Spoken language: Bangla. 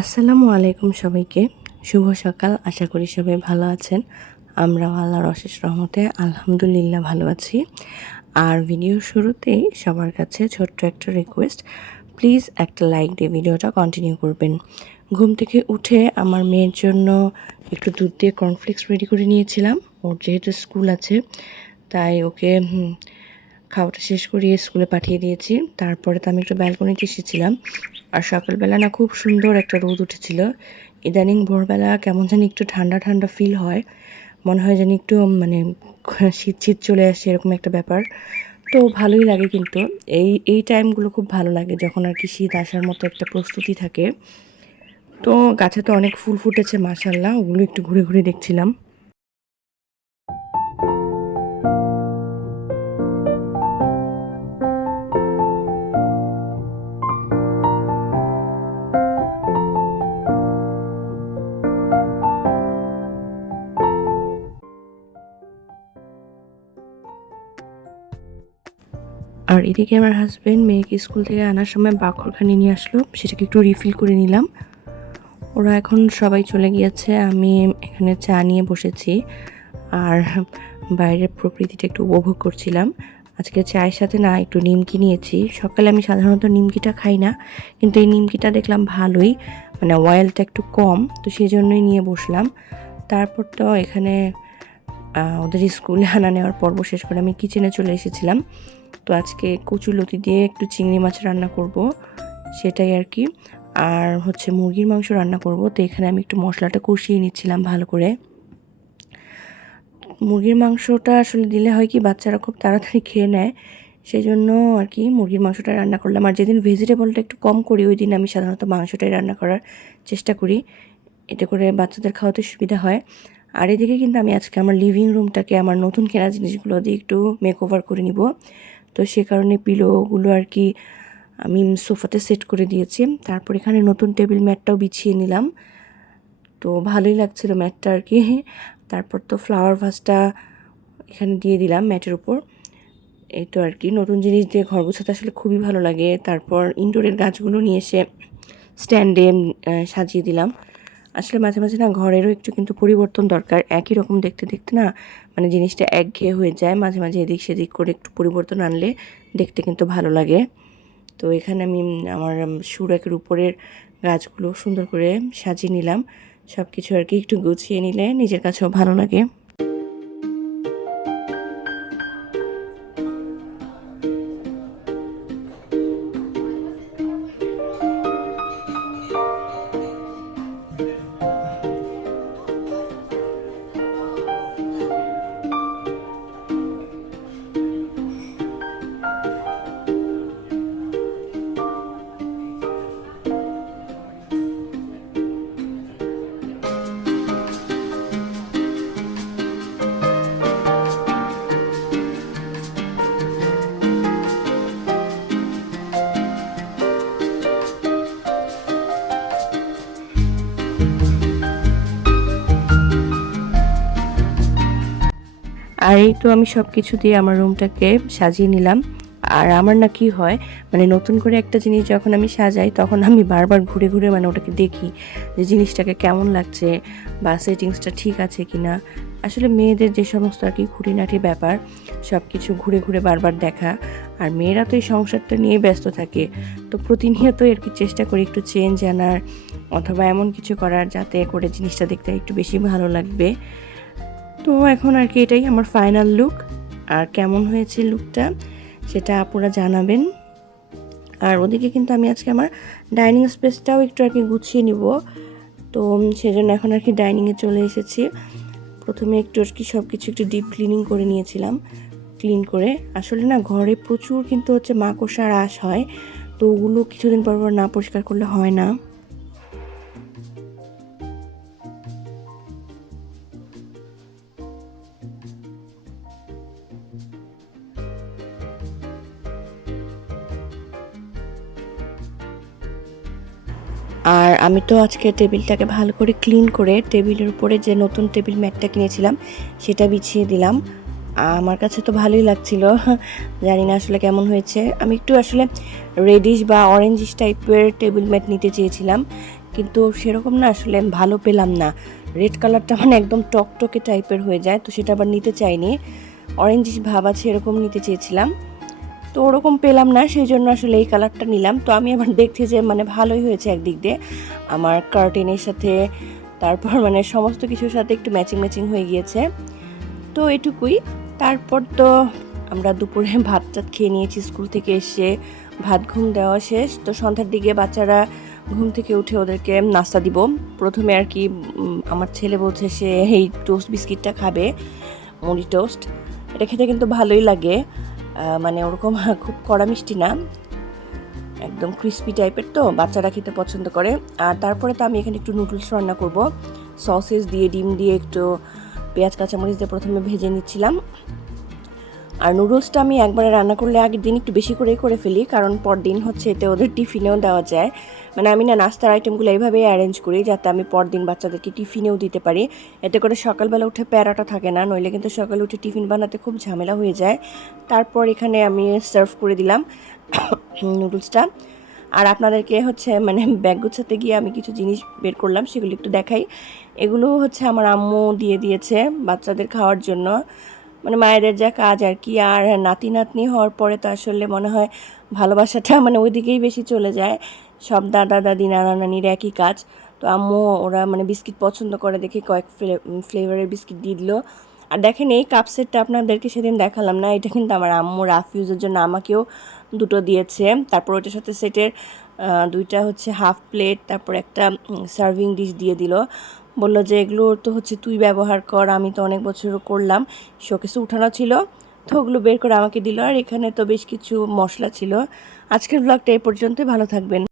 আসসালামু আলাইকুম সবাইকে। শুভ সকাল। আশা করি সবাই ভালো আছেন। আমরাও আল্লাহর অশেষ রহমতে আলহামদুলিল্লাহ ভালো আছি। আর ভিডিওর শুরুতেই সবার কাছে ছোট্ট একটা রিকোয়েস্ট, প্লিজ একটা লাইক দিয়ে ভিডিওটা কন্টিনিউ করবেন। ঘুম থেকে উঠে আমার মেয়ের জন্য একটু দুধ দিয়ে কর্নফ্লেক্স রেডি করে নিয়েছিলাম। ওর যেহেতু স্কুল আছে তাই ওকে খাওয়াটা শেষ করিয়ে স্কুলে পাঠিয়ে দিয়েছি। তারপরে তো আমি একটু ব্যালকনিতে এসেছিলাম। আর সকালবেলা না খুব সুন্দর একটা রোদ উঠেছিল। ইদানিং ভোরবেলা কেমন জানি একটু ঠান্ডা ঠান্ডা ফিল হয়, মনে হয় যেন একটু শীত শীত চলে আসে এরকম একটা ব্যাপার। তো ভালোই লাগে, কিন্তু এই টাইমগুলো খুব ভালো লাগে যখন আর কি শীত আসার মতো একটা প্রস্তুতি থাকে। তো গাছে তো অনেক ফুল ফুটেছে মাশাআল্লাহ, ওগুলো একটু ঘুরে ঘুরে দেখছিলাম। আর এদিকে আমার হাজব্যান্ড মেয়েকে স্কুল থেকে আনার সময় বাখরখানি নিয়ে আসলো, সেটাকে একটু রিফিল করে নিলাম। ওরা এখন সবাই চলে গিয়েছে, আমি এখানে চা নিয়ে বসেছি আর বাইরের প্রকৃতিটা একটু উপভোগ করছিলাম। আজকে চায়ের সাথে না একটু নিমকি নিয়েছি। সকালে আমি সাধারণত নিমকিটা খাই না, কিন্তু এই নিমকিটা দেখলাম ভালোই, অয়েলটা একটু কম, তো সেই জন্যই নিয়ে বসলাম। তারপর তো এখানে ওদের স্কুলে আনা নেওয়ার পর্ব শেষ করে আমি কিচেনে চলে এসেছিলাম। তো আজকে কচুলতি দিয়ে একটু চিংড়ি মাছ রান্না করব, সেটাই আর কি। আর হচ্ছে মুরগির মাংস রান্না করব। তো এখানে আমি একটু মশলাটা কষিয়ে নিচ্ছিলাম ভালো করে। মুরগির মাংসটা আসলে দিলে হয় কি, বাচ্চারা খুব তাড়াতাড়ি খেয়ে নেয়, সেই জন্য আর কি মুরগির মাংসটা রান্না করলাম। আর যেদিন ভেজিটেবলটা একটু কম করি ওই দিন আমি সাধারণত মাংসটাই রান্না করার চেষ্টা করি, এতে করে বাচ্চাদের খাওয়াতে সুবিধা হয়। আর এদিকে কিন্তু আমি আজকে আমার লিভিং রুমটাকে আমার নতুন কেনা জিনিসগুলো দিয়ে একটু মেকওভার করে নিব। তো সে কারণে পিলোগুলো আর কি আমি সোফাতে সেট করে দিয়েছি। তারপর এখানে নতুন টেবিল ম্যাটটাও বিছিয়ে নিলাম। তো ভালোই লাগছিল ম্যাটটা আর কি। তারপর তো ফ্লাওয়ার ভাসটা এখানে দিয়ে দিলাম ম্যাটের উপর। এই তো আর কি, নতুন জিনিস দিয়ে ঘর গোছাতে আসলে খুবই ভালো লাগে। তারপর ইনডোরের গাছগুলো নিয়ে এসে স্ট্যান্ডে সাজিয়ে দিলাম। আসলে মাঝে মাঝে না ঘরেরও একটু কিন্তু পরিবর্তন দরকার। একই রকম দেখতে দেখতে না জিনিসটা একঘেয়ে হয়ে যায়। মাঝে মাঝে এদিক সেদিক করে একটু পরিবর্তন আনলে দেখতে কিন্তু ভালো লাগে। তো এখানে আমি আমার সুরাকের উপরের গাছগুলো সুন্দর করে সাজিয়ে নিলাম। সব কিছু আর কি একটু গুছিয়ে নিলে নিজের কাছেও ভালো লাগে। আর এই তো আমি সব কিছু দিয়ে আমার রুমটাকে সাজিয়ে নিলাম। আর আমার না কি হয়, নতুন করে একটা জিনিস যখন আমি সাজাই তখন আমি বারবার ঘুরে ঘুরে ওটাকে দেখি যে জিনিসটাকে কেমন লাগছে বা সেটিংসটা ঠিক আছে কিনা। আসলে মেয়েদের যে সমস্ত আর কি খুঁটিনাটি ব্যাপার সব কিছু ঘুরে ঘুরে বারবার দেখা। আর মেয়েরা তো এই সংসারটা নিয়ে ব্যস্ত থাকে, তো প্রতিনিয়ত আর কি চেষ্টা করি একটু চেঞ্জ আনার অথবা এমন কিছু করার যাতে করে জিনিসটা দেখতে একটু বেশি ভালো লাগবে। তো এখন আর কি এটাই আমার ফাইনাল লুক। আর কেমন হয়েছে লুকটা সেটা আপনারা জানাবেন। আর ওদিকে কিন্তু আমি আজকে আমার ডাইনিং স্পেসটাও একটু আর কি গুছিয়ে নিব। তো সেজন্য এখন আর কি ডাইনিংয়ে চলে এসেছি। প্রথমে একটু আর কি সব কিছু একটু ডিপ ক্লিনিং করে নিয়েছিলাম। ক্লিন করে আসলে না ঘরে প্রচুর কিন্তু হচ্ছে মাকড়সার আঁশ হয়, তো ওগুলো কিছুদিন পর পর না পরিষ্কার করলে হয় না। আর আমি তো আজকে টেবিলটাকে ভালো করে ক্লিন করে টেবিলের উপরে যে নতুন টেবিল ম্যাটটা কিনেছিলাম সেটা বিছিয়ে দিলাম। আমার কাছে তো ভালোই লাগছিল, জানি না আসলে কেমন হয়েছে। আমি একটু আসলে রেডিশ বা অরেঞ্জিশ টাইপের টেবিল ম্যাট নিতে চেয়েছিলাম, কিন্তু সেরকম না আসলে ভালো পেলাম না। রেড কালারটা মানে একদম টকটকে টাইপের হয়ে যায়, তো সেটা আবার নিতে চাইনি। অরেঞ্জিশ ভাব আছে এরকম নিতে চেয়েছিলাম, তো ওরকম পেলাম না, সেই জন্য আসলে এই কালারটা নিলাম। তো আমি আবার দেখছি যে মানে ভালোই হয়েছে একদিক দিয়ে, আমার কার্টেনের সাথে, তারপর মানে সমস্ত কিছুর সাথে একটু ম্যাচিং ম্যাচিং হয়ে গিয়েছে। তো এটুকুই। তারপর তো আমরা দুপুরে ভাত টাত খেয়ে নিয়েছি, স্কুল থেকে এসে ভাত ঘুম দেওয়া শেষ। তো সন্ধ্যার দিকে বাচ্চারা ঘুম থেকে উঠে ওদেরকে নাস্তা দিব। প্রথমে আর কি আমার ছেলে বলছে সে এই টোস্ট বিস্কিটটা খাবে, মুড়ি টোস্ট। এটা খেতে কিন্তু ভালোই লাগে, মানে ওরকম খুব কড়া মিষ্টি না, একদম ক্রিস্পি টাইপের, তো বাচ্চারা খেতে পছন্দ করে। আর তারপরে তো আমি এখানে একটু নুডলস রান্না করব, সসেস দিয়ে ডিম দিয়ে একটু পেঁয়াজ কাঁচামরিচ দিয়ে প্রথমে ভেজে নিচ্ছিলাম। আর নুডলসটা আমি একবারে রান্না করলে আগের দিন একটু বেশি করেই করে ফেলি, কারণ পরদিন হচ্ছে এতে ওদের টিফিনেও দেওয়া যায়। মানে আমি না নাস্তার আইটেমগুলো এইভাবেই অ্যারেঞ্জ করি যাতে আমি পরদিন বাচ্চাদেরকে টিফিনেও দিতে পারি। এতে করে সকালবেলা উঠে প্যারাটা থাকে না, নইলে কিন্তু সকালে উঠে টিফিন বানাতে খুব ঝামেলা হয়ে যায়। তারপর এখানে আমি সার্ভ করে দিলাম নুডলসটা। আর আপনাদেরকে হচ্ছে মানে ব্যাগ গুছাতে গিয়ে আমি কিছু জিনিস বের করলাম, সেগুলো একটু দেখাই। এগুলো হচ্ছে আমার আম্মু দিয়ে দিয়েছে বাচ্চাদের খাওয়ার জন্য, মানে মায়েদের যা কাজ আর কি। আর নাতি নাতনি হওয়ার পরে তো আসলে মনে হয় ভালোবাসাটা মানে ওইদিকেই বেশি চলে যায়। সব দাদা দাদি নানা নানির একই কাজ। তো আম্মু ওরা মানে বিস্কিট পছন্দ করে দেখে কয়েক ফ্লেভারের বিস্কিট দিয়ে দিল। আর দেখেন এই কাপ সেটটা আপনাদেরকে সেদিন দেখালাম না, এটা কিন্তু আমার আম্মু রাফ ইউজের জন্য আমাকেও দুটো দিয়েছে। তারপর ওইটার সাথে সেটের দুইটা হচ্ছে হাফ প্লেট, তারপর একটা সার্ভিং ডিশ দিয়ে দিল। বলল যে এগুলো তো হচ্ছে তুই ব্যবহার কর, আমি তো অনেক বছর করলাম। শোকেসে উঠানো ছিল, তো ওগুলো বের করে আমাকে দিল। আর এখানে তো বেশ কিছু মশলা ছিল। আজকের ব্লগটা এই পর্যন্তই, ভালো থাকবেন।